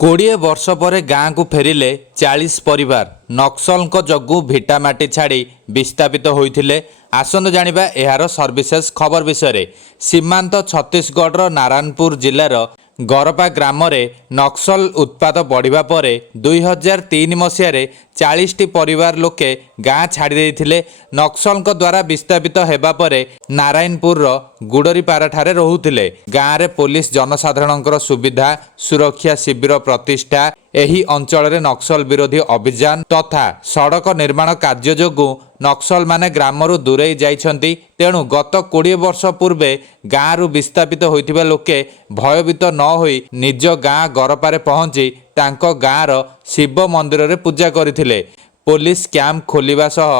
କୋଡ଼ିଏ ବର୍ଷ ପରେ ଗାଁକୁ ଫେରିଲେ 40 ପରିବାର ନକ୍ସଲଙ୍କ ଯୋଗୁଁ ଭିଟାମାଟି ଛାଡ଼ି ବିସ୍ଥାପିତ ହୋଇଥିଲେ। ଆସନ୍ତୁ ଜାଣିବା ଏହାର ସର୍ବିଶେଷ ଖବର ବିଷୟରେ। ସୀମାନ୍ତ ଛତିଶଗଡ଼ର ନାରାୟଣପୁର ଜିଲ୍ଲାର ଗରପା ଗ୍ରାମରେ ନକ୍ସଲ ଉତ୍ପାତ ବଢ଼ିବା ପରେ 2003 ମସିହାରେ 40ଟି ପରିବାର ଲୋକେ ଗାଁ ଛାଡ଼ି ଦେଇଥିଲେ। ନକ୍ସଲଙ୍କ ଦ୍ୱାରା ବିସ୍ଥାପିତ ହେବା ପରେ ନାରାୟଣପୁରର ଗୁଡ଼ରିପାରାଠାରେ ରହୁଥିଲେ। ଗାଁରେ ପୋଲିସ ଜନସାଧାରଣଙ୍କର ସୁବିଧା ସୁରକ୍ଷା ଶିବିର ପ୍ରତିଷ୍ଠା, ଏହି ଅଞ୍ଚଳରେ ନକ୍ସଲ ବିରୋଧୀ ଅଭିଯାନ ତଥା ସଡ଼କ ନିର୍ମାଣ କାର୍ଯ୍ୟ ଯୋଗୁଁ ନକ୍ସଲମାନେ ଗ୍ରାମରୁ ଦୂରେଇ ଯାଇଛନ୍ତି। ତେଣୁ ଗତ 20 ବର୍ଷ ପୂର୍ବେ ଗାଁରୁ ବିସ୍ଥାପିତ ହୋଇଥିବା ଲୋକେ ଭୟଭୀତ ନ ହୋଇ ନିଜ ଗାଁ ଗରପାରେ ପହଞ୍ଚି ତାଙ୍କ ଗାଁର ଶିବ ମନ୍ଦିରରେ ପୂଜା କରିଥିଲେ। ପୋଲିସ କ୍ୟାମ୍ପ ଖୋଲିବା ସହ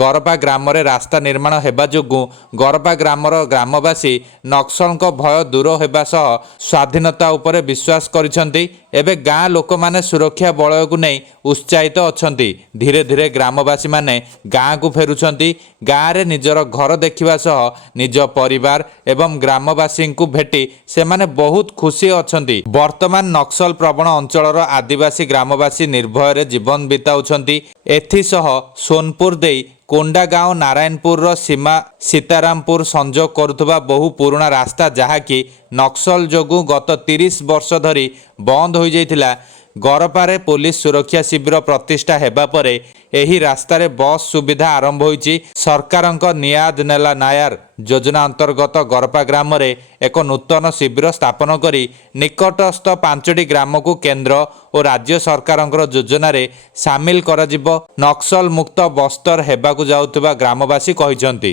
ଗରପା ଗ୍ରାମରେ ରାସ୍ତା ନିର୍ମାଣ ହେବା ଯୋଗୁଁ ଗରପା ଗ୍ରାମର ଗ୍ରାମବାସୀ ନକ୍ସଲଙ୍କ ଭୟ ଦୂର ହେବା ସହ ସ୍ୱାଧୀନତା ଉପରେ ବିଶ୍ୱାସ କରିଛନ୍ତି। ଏବେ ଗାଁ ଲୋକମାନେ ସୁରକ୍ଷା ବଳୟକୁ ନେଇ ଉତ୍ସାହିତ ଅଛନ୍ତି। ଧୀରେ ଧୀରେ ଗ୍ରାମବାସୀମାନେ ଗାଁକୁ ଫେରୁଛନ୍ତି। ଗାଁରେ ନିଜର ଘର ଦେଖିବା ସହ ନିଜ ପରିବାର ଏବଂ ଗ୍ରାମବାସୀଙ୍କୁ ଭେଟି ସେମାନେ ବହୁତ ଖୁସି ଅଛନ୍ତି। ବର୍ତ୍ତମାନ ନକ୍ସଲ ପ୍ରବଣ ଅଞ୍ଚଳର ଆଦିବାସୀ ଗ୍ରାମବାସୀ ନିର୍ଭୟରେ ଜୀବନ ବିତାଉଛନ୍ତି। ଏଥିସହ ସୋନପୁର ଦେଇ କୋଣ୍ଡାଗାଁଓ ନାରାୟଣପୁରର ସୀମା ସୀତାରାମପୁର ସଂଯୋଗ କରୁଥିବା ବହୁ ପୁରୁଣା ରାସ୍ତା ଯାହାକି ନକ୍ସଲ ଯୋଗୁଁ ଗତ 30 ବର୍ଷ ଧରି ବନ୍ଦ ହୋଇଯାଇଥିଲା। ଗରପାରେ ପୋଲିସ ସୁରକ୍ଷା ଶିବିର ପ୍ରତିଷ୍ଠା ହେବା ପରେ ଏହି ରାସ୍ତାରେ ବସ୍ ସୁବିଧା ଆରମ୍ଭ ହୋଇଛି। ସରକାରଙ୍କ ନିୟାଦ ନେଲା ନାୟାର ଯୋଜନା ଅନ୍ତର୍ଗତ ଗରପା ଗ୍ରାମରେ ଏକ ନୂତନ ଶିବିର ସ୍ଥାପନ କରି ନିକଟସ୍ଥ 5ଟି ଗ୍ରାମକୁ କେନ୍ଦ୍ର ଓ ରାଜ୍ୟ ସରକାରଙ୍କର ଯୋଜନାରେ ସାମିଲ କରାଯିବ। ନକ୍ସଲ ମୁକ୍ତ ବସ୍ତର ହେବାକୁ ଯାଉଥିବା ଗ୍ରାମବାସୀ କହିଛନ୍ତି।